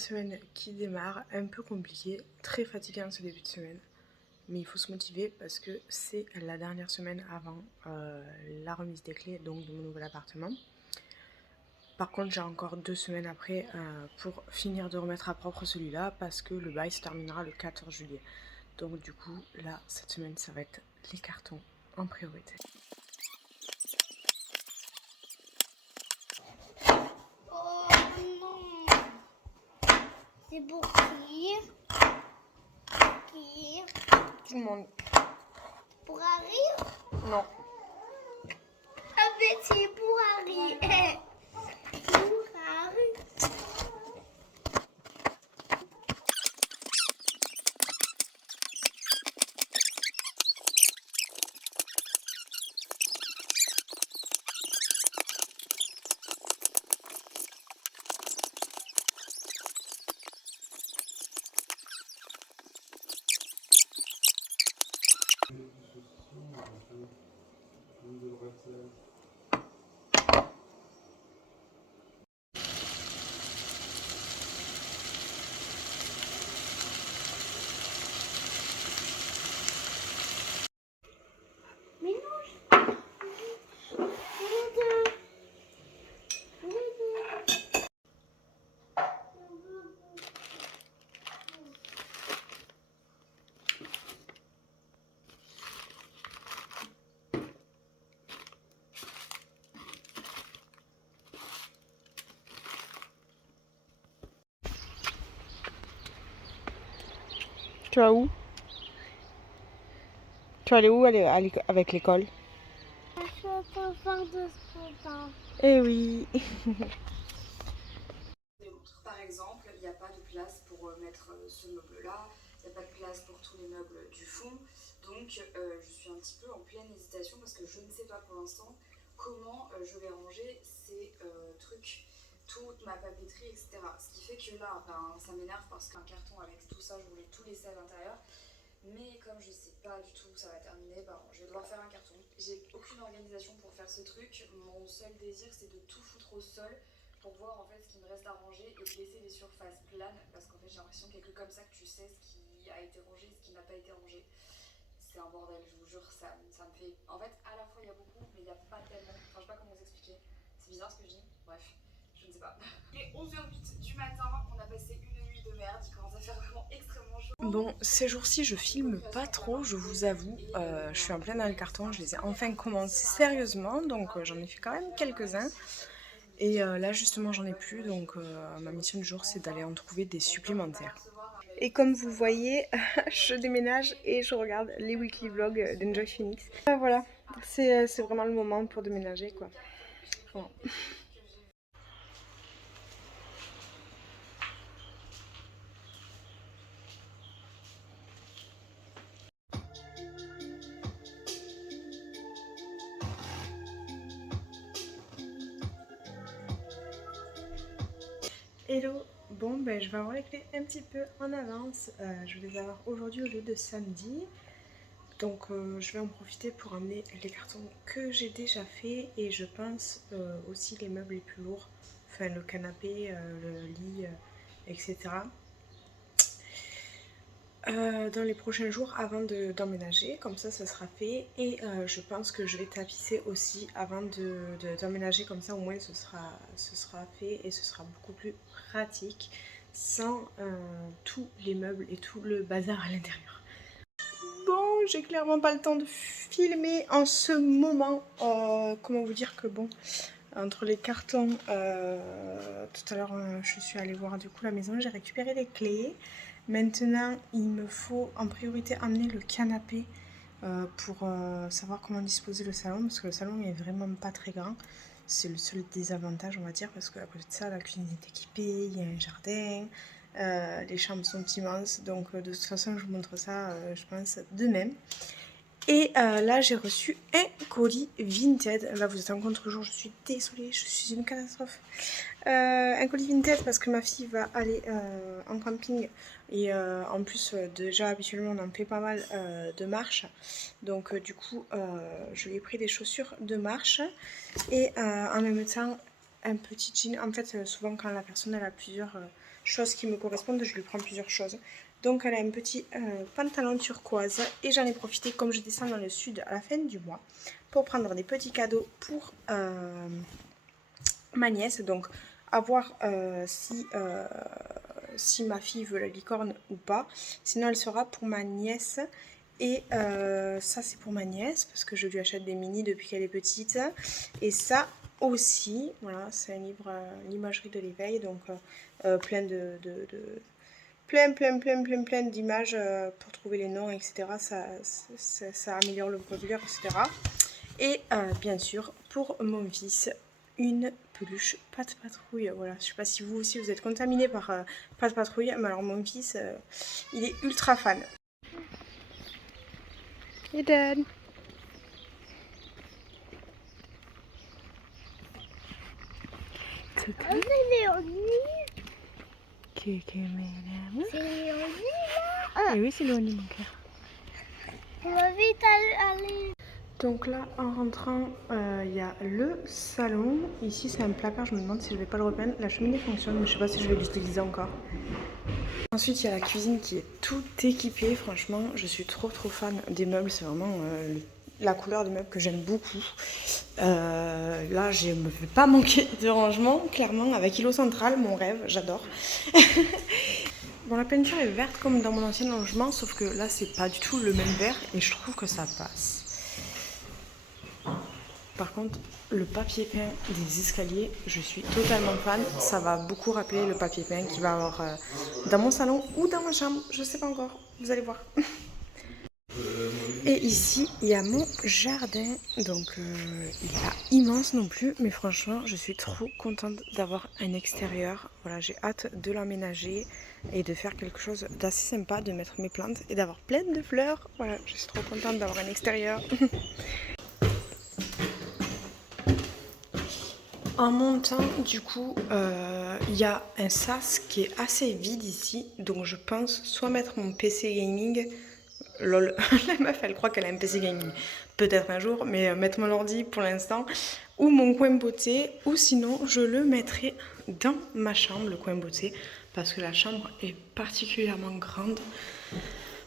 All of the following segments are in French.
semaine qui démarre, un peu compliqué, très fatigant ce début de semaine. Mais il faut se motiver parce que c'est la dernière semaine avant la remise des clés donc de mon nouvel appartement. Par contre, j'ai encore 2 semaines après pour finir de remettre à propre celui-là parce que le bail se terminera le 14 juillet. Donc du coup, là, cette semaine, ça va être les cartons en priorité. Oh non, c'est pour qui? Qui? Tout le monde. Pour Harry? Non. Ah ben c'est pour Harry. Pour Harry. Mais non, Tu vas où? Tu vas aller où avec l'école? je vais pas faire de sport. Eh oui. Par exemple, il n'y a pas de place pour mettre ce meuble-là, il n'y a pas de place pour tous les meubles du fond. Donc je suis un petit peu en pleine hésitation parce que je ne sais pas pour l'instant comment je vais ranger ces trucs, toute ma papeterie, etc. Ce qui fait que là, ça m'énerve parce qu'un carton avec tout ça, je voulais tout laisser à l'intérieur. Mais comme je sais pas du tout où ça va terminer, je vais devoir faire un carton. J'ai aucune organisation pour faire ce truc. Mon seul désir, c'est de tout foutre au sol pour voir en fait ce qui me reste à ranger et de laisser des surfaces planes parce qu'en fait j'ai l'impression qu'il n'y a que comme ça que tu sais ce qui a été rangé et ce qui n'a pas été rangé. C'est un bordel, je vous jure, ça me fait... En fait, à la fois il y a beaucoup, mais il n'y a pas tellement... Enfin, je sais pas comment vous expliquer. C'est bizarre ce que je dis, bref, je ne sais pas. Il est 11h08 du matin, on a passé une nuit de merde, il commence à faire vraiment extrêmement chaud. Bon, ces jours-ci, je filme pas trop, je vous avoue. Je suis en plein dans le carton, je les ai enfin commencé sérieusement, donc j'en ai fait quand même quelques-uns. Et là, justement, j'en ai plus, donc ma mission du jour, c'est d'aller en trouver des supplémentaires. Et comme vous voyez, je déménage et je regarde les weekly vlogs d'Enjoy Phoenix. Voilà, c'est vraiment le moment pour déménager, quoi. Bon. Hello, bon ben je vais avoir les clés un petit peu en avance, je vais les avoir aujourd'hui au lieu de samedi, donc je vais en profiter pour emmener les cartons que j'ai déjà fait et je pense aussi les meubles les plus lourds, enfin le canapé, le lit, etc. Dans les prochains jours avant d'emménager, comme ça sera fait et je pense que je vais tapisser aussi avant d'emménager, comme ça au moins ce sera fait et ce sera beaucoup plus pratique sans tous les meubles et tout le bazar à l'intérieur. Bon, j'ai clairement pas le temps de filmer en ce moment, comment vous dire que bon, entre les cartons, tout à l'heure je suis allée voir du coup la maison, j'ai récupéré les clés. Maintenant, il me faut en priorité amener le canapé pour savoir comment disposer le salon, parce que le salon est vraiment pas très grand. C'est le seul désavantage, on va dire, parce qu'à côté de ça, la cuisine est équipée, il y a un jardin, les chambres sont immenses, donc de toute façon, je vous montre ça, je pense, de même. Et là, j'ai reçu un colis Vinted. Là, vous êtes en contre-jour, je suis désolée, je suis une catastrophe. Un colis Vinted parce que ma fille va aller en camping et en plus déjà habituellement on en fait pas mal de marches, donc du coup je lui ai pris des chaussures de marche et en même temps un petit jean. En fait souvent quand la personne elle a plusieurs choses qui me correspondent, je lui prends plusieurs choses. Donc elle a un petit pantalon turquoise et j'en ai profité comme je descends dans le sud à la fin du mois pour prendre des petits cadeaux pour ma nièce. Donc à voir si ma fille veut la licorne ou pas. Sinon elle sera pour ma nièce. Et ça c'est pour ma nièce parce que je lui achète des mini depuis qu'elle est petite. Et ça aussi, voilà, c'est un livre, l'imagerie de l'éveil, donc plein plein d'images pour trouver les noms, etc. Ça améliore le vocabulaire, etc. Et bien sûr, pour mon fils, une peluche Pat' Patrouille. Voilà, je sais pas si vous aussi vous êtes contaminé par Pat' Patrouille, mais alors mon fils, il est ultra fan. Hey Dad. C'est Léonie. C'est Léonie là. Et oui, c'est Léonie mon cœur. On va vite aller. Donc là, en rentrant, il y a le salon. Ici, c'est un placard. Je me demande si je vais pas le repeindre. La cheminée fonctionne, mais je sais pas si je vais l'utiliser encore. Ensuite, il y a la cuisine qui est tout équipée. Franchement, je suis trop fan des meubles. C'est vraiment la couleur des meubles que j'aime beaucoup. Là, je ne me vais pas manquer de rangement. Clairement, avec îlot central, mon rêve, j'adore. Bon, la peinture est verte comme dans mon ancien logement, sauf que là, c'est pas du tout le même vert et je trouve que ça passe. Par contre, le papier peint des escaliers, je suis totalement fan. Ça va beaucoup rappeler le papier peint qu'il va y avoir dans mon salon ou dans ma chambre. Je sais pas encore, vous allez voir. Et ici, il y a mon jardin. Donc, il n'est pas immense non plus. Mais franchement, je suis trop contente d'avoir un extérieur. Voilà, j'ai hâte de l'aménager et de faire quelque chose d'assez sympa, de mettre mes plantes et d'avoir plein de fleurs. Voilà, je suis trop contente d'avoir un extérieur. En montant, du coup, il y a un sas qui est assez vide ici. Donc, je pense soit mettre mon PC gaming. Lol, la meuf elle croit qu'elle a un PC gaming, peut-être un jour, mais mettre mon ordi pour l'instant, ou mon coin beauté, ou sinon je le mettrai dans ma chambre, le coin beauté, parce que la chambre est particulièrement grande.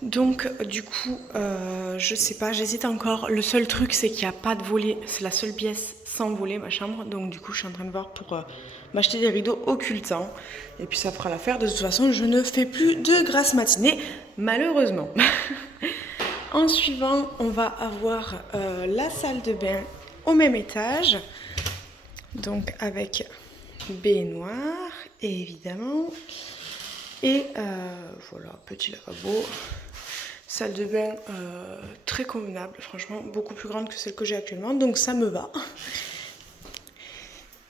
Donc du coup, je sais pas, j'hésite encore. Le seul truc c'est qu'il n'y a pas de volet, c'est la seule pièce sans volet ma chambre, donc du coup je suis en train de voir pour m'acheter des rideaux occultants, et puis ça fera l'affaire. De toute façon je ne fais plus de grasse matinée, malheureusement. En suivant, on va avoir la salle de bain au même étage, donc avec baignoire évidemment, et voilà, petit lavabo, salle de bain très convenable, franchement beaucoup plus grande que celle que j'ai actuellement, donc ça me va.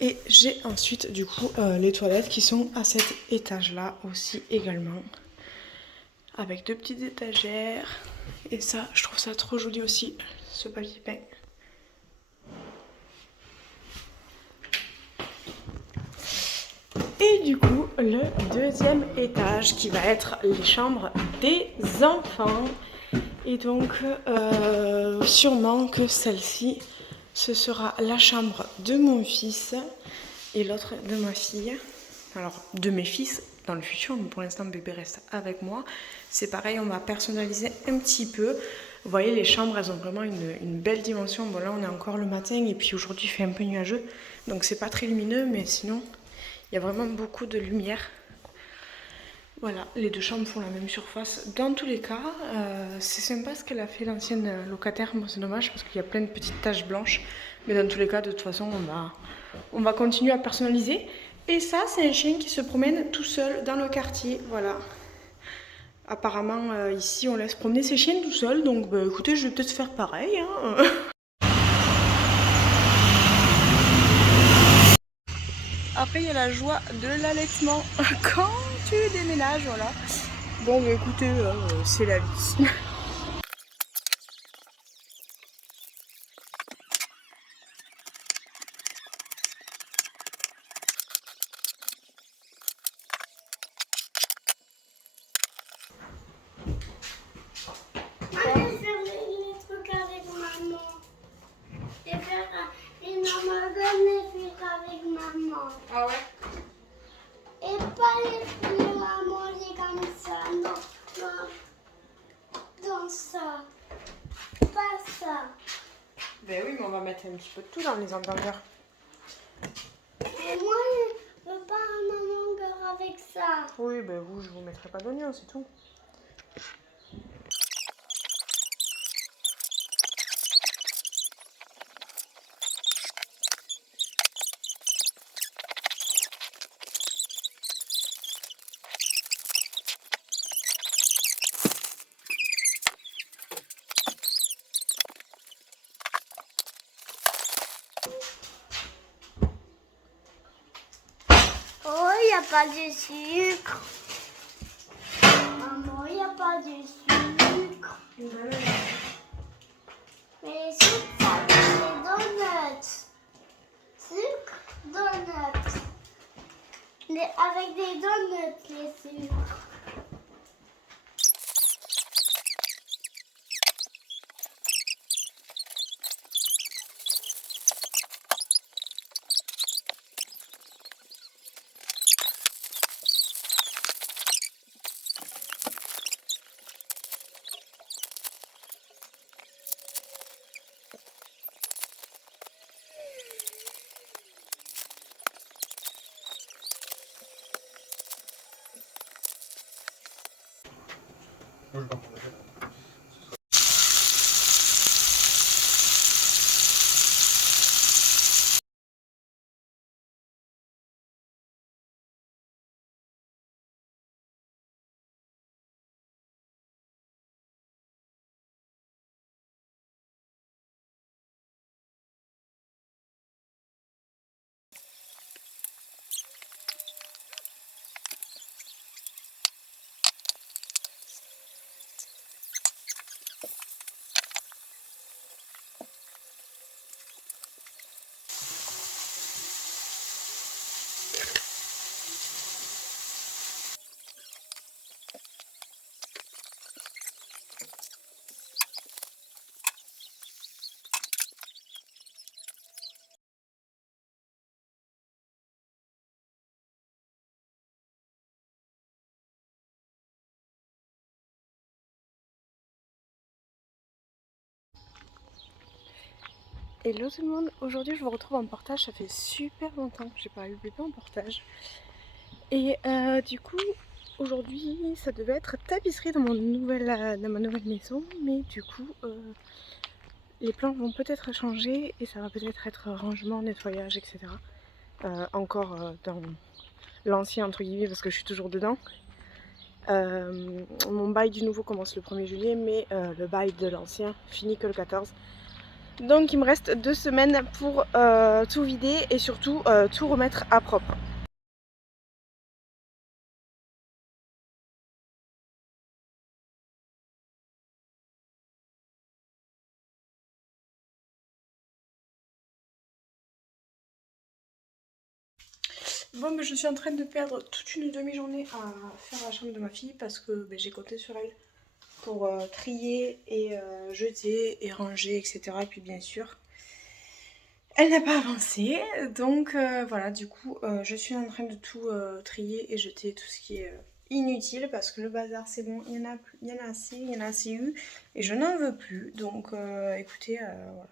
Et j'ai ensuite du coup les toilettes qui sont à cet étage là aussi également, avec deux petites étagères. Et ça, je trouve ça trop joli aussi, ce papier peint. Et du coup, le deuxième étage qui va être les chambres des enfants. Et donc, sûrement que celle-ci, ce sera la chambre de mon fils et l'autre de ma fille. Alors, de mes fils dans le futur, mais pour l'instant, bébé reste avec moi. C'est pareil, on va personnaliser un petit peu. Vous voyez, les chambres, elles ont vraiment une belle dimension. Bon, là, on est encore le matin et puis aujourd'hui, il fait un peu nuageux. Donc, c'est pas très lumineux, mais sinon, il y a vraiment beaucoup de lumière. Voilà, les deux chambres font la même surface. Dans tous les cas, c'est sympa ce qu'elle a fait l'ancienne locataire. Moi, c'est dommage parce qu'il y a plein de petites taches blanches. Mais dans tous les cas, de toute façon, on va continuer à personnaliser. Et ça, c'est un chien qui se promène tout seul dans le quartier. Voilà. Apparemment, ici, on laisse promener ses chiens tout seul. Donc, bah, écoutez, je vais peut-être faire pareil. Hein. Après, il y a la joie de l'allaitement quand tu déménages, voilà. Bon, bah, écoutez, c'est la vie. Ah ouais? Et pas les fleurs. ça. Ben oui, mais on va mettre un petit peu de tout dans les hamburgers. Mais moi, je veux pas un hamburger avec ça. Oui, ben vous, je vous mettrai pas d'oignons, c'est tout. Oh, il n'y a pas de sucre. Maman, il n'y a pas de sucre. Mais les sucres, ça fait des donuts. Sucre, donuts. Avec des donuts, les sucres. Hello tout le monde, aujourd'hui je vous retrouve en portage, ça fait super longtemps que j'ai pas eu bébé en portage. Et du coup, aujourd'hui ça devait être tapisserie dans ma nouvelle maison, mais du coup les plans vont peut-être changer et ça va peut-être être rangement, nettoyage, etc. Encore dans l'ancien entre guillemets parce que je suis toujours dedans. Mon bail du nouveau commence le 1er juillet, mais le bail de l'ancien finit que le 14. Donc il me reste 2 semaines pour tout vider et surtout tout remettre à propre. Bon, mais je suis en train de perdre toute une demi-journée à faire la chambre de ma fille parce que j'ai compté sur elle pour trier et jeter et ranger, etc. Et puis bien sûr, elle n'a pas avancé. Donc voilà, du coup, je suis en train de tout trier et jeter tout ce qui est inutile parce que le bazar c'est bon, il y en a plus, il y en a assez, il y en a assez eu et je n'en veux plus. Donc écoutez, voilà.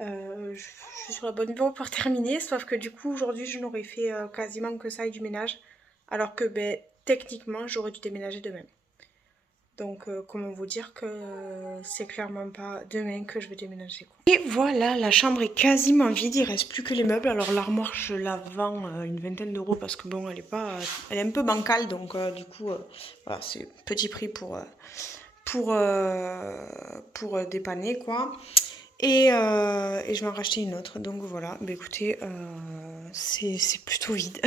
Je suis sur la bonne voie pour terminer, sauf que du coup aujourd'hui je n'aurais fait quasiment que ça et du ménage, alors que techniquement j'aurais dû déménager demain. Donc comment vous dire que c'est clairement pas demain que je vais déménager, quoi. Et voilà, la chambre est quasiment vide, il reste plus que les meubles. Alors l'armoire je la vends une vingtaine d'euros parce que bon elle est un peu bancale, donc du coup voilà, c'est petit prix pour dépanner quoi. Et je vais en racheter une autre. Donc voilà, écoutez, c'est plutôt vide.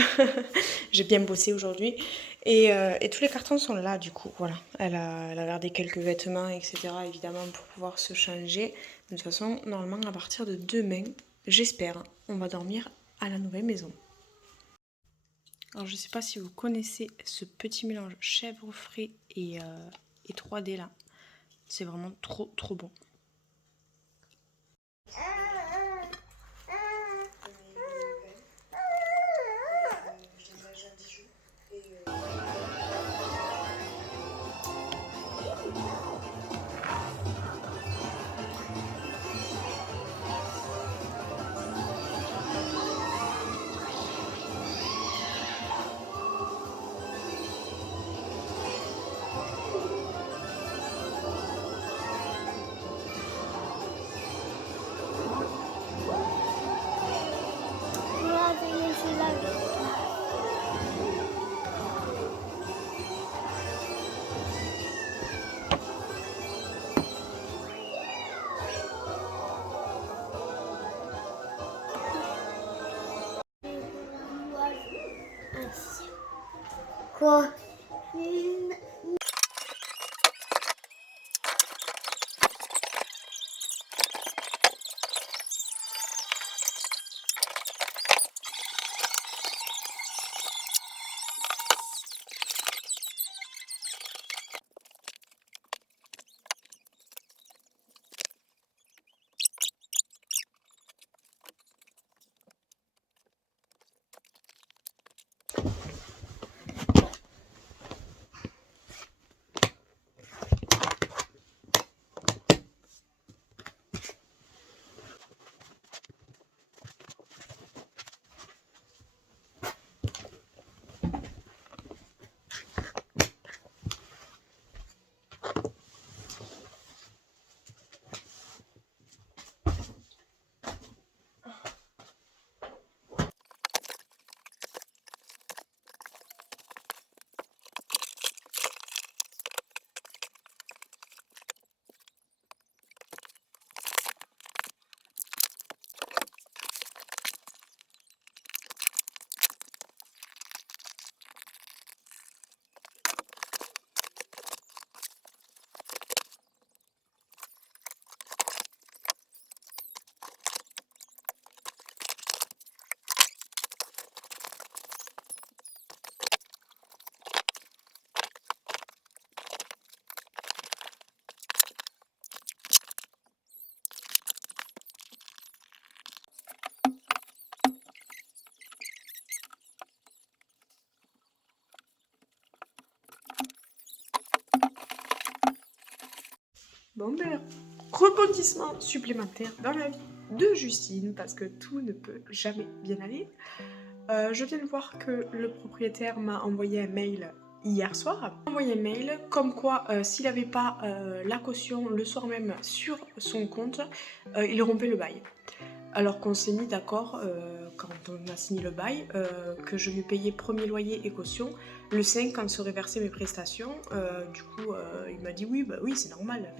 J'ai bien bossé aujourd'hui. Et tous les cartons sont là du coup. Voilà, elle a gardé quelques vêtements, etc. évidemment pour pouvoir se changer. De toute façon, normalement à partir de demain, j'espère, on va dormir à la nouvelle maison. Alors je sais pas si vous connaissez ce petit mélange chèvre frais et 3D là. C'est vraiment trop trop bon. Quoi? Bon ben, rebondissement supplémentaire dans la vie de Justine, parce que tout ne peut jamais bien aller. Je viens de voir que le propriétaire m'a envoyé un mail hier soir. Il m'a envoyé un mail comme quoi s'il n'avait pas la caution le soir même sur son compte, il rompait le bail. Alors qu'on s'est mis d'accord quand on a signé le bail que je lui payais premier loyer et caution, le 5 quand seraient versées mes prestations. Du coup il m'a dit oui, bah oui c'est normal.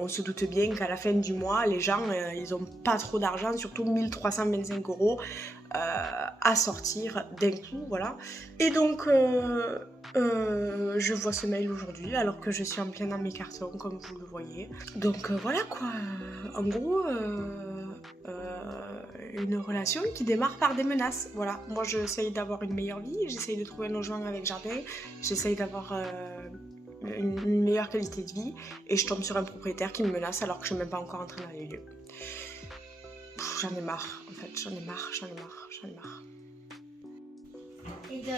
On se doute bien qu'à la fin du mois les gens ils ont pas trop d'argent, surtout 1325 € à sortir d'un coup, voilà. Et donc je vois ce mail aujourd'hui alors que je suis en plein dans mes cartons comme vous le voyez. Donc voilà quoi, en gros une relation qui démarre par des menaces, voilà. Moi j'essaye d'avoir une meilleure vie, j'essaye de trouver un logement avec jardin, j'essaye d'avoir une meilleure qualité de vie et je tombe sur un propriétaire qui me menace alors que je suis même pas encore entrée dans les lieux. J'en ai marre en fait, j'en ai marre. Idole.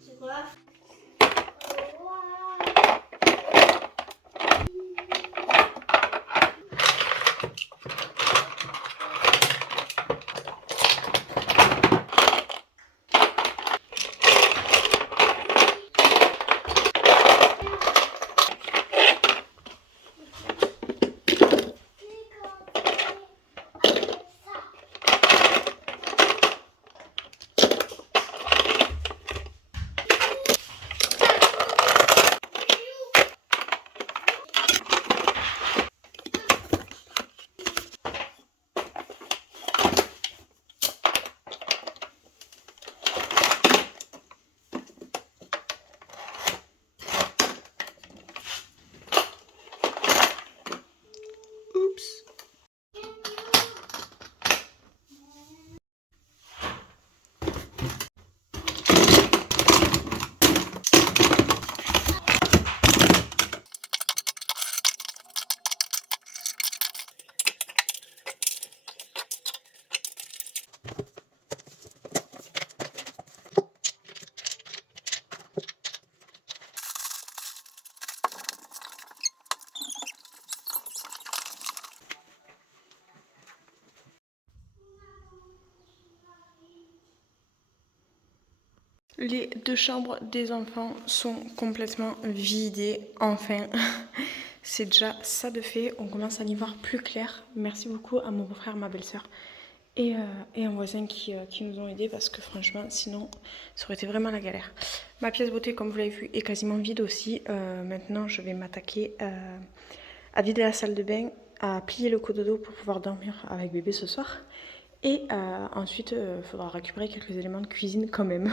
C'est quoi? Les 2 chambres des enfants sont complètement vidées, enfin. C'est déjà ça de fait, on commence à y voir plus clair. Merci beaucoup à mon beau-frère, ma belle-sœur et un voisin qui nous ont aidés parce que franchement, sinon, ça aurait été vraiment la galère. Ma pièce beauté, comme vous l'avez vu, est quasiment vide aussi. Maintenant, je vais m'attaquer à vider la salle de bain, à plier le cododo pour pouvoir dormir avec bébé ce soir. Et ensuite, il faudra récupérer quelques éléments de cuisine quand même.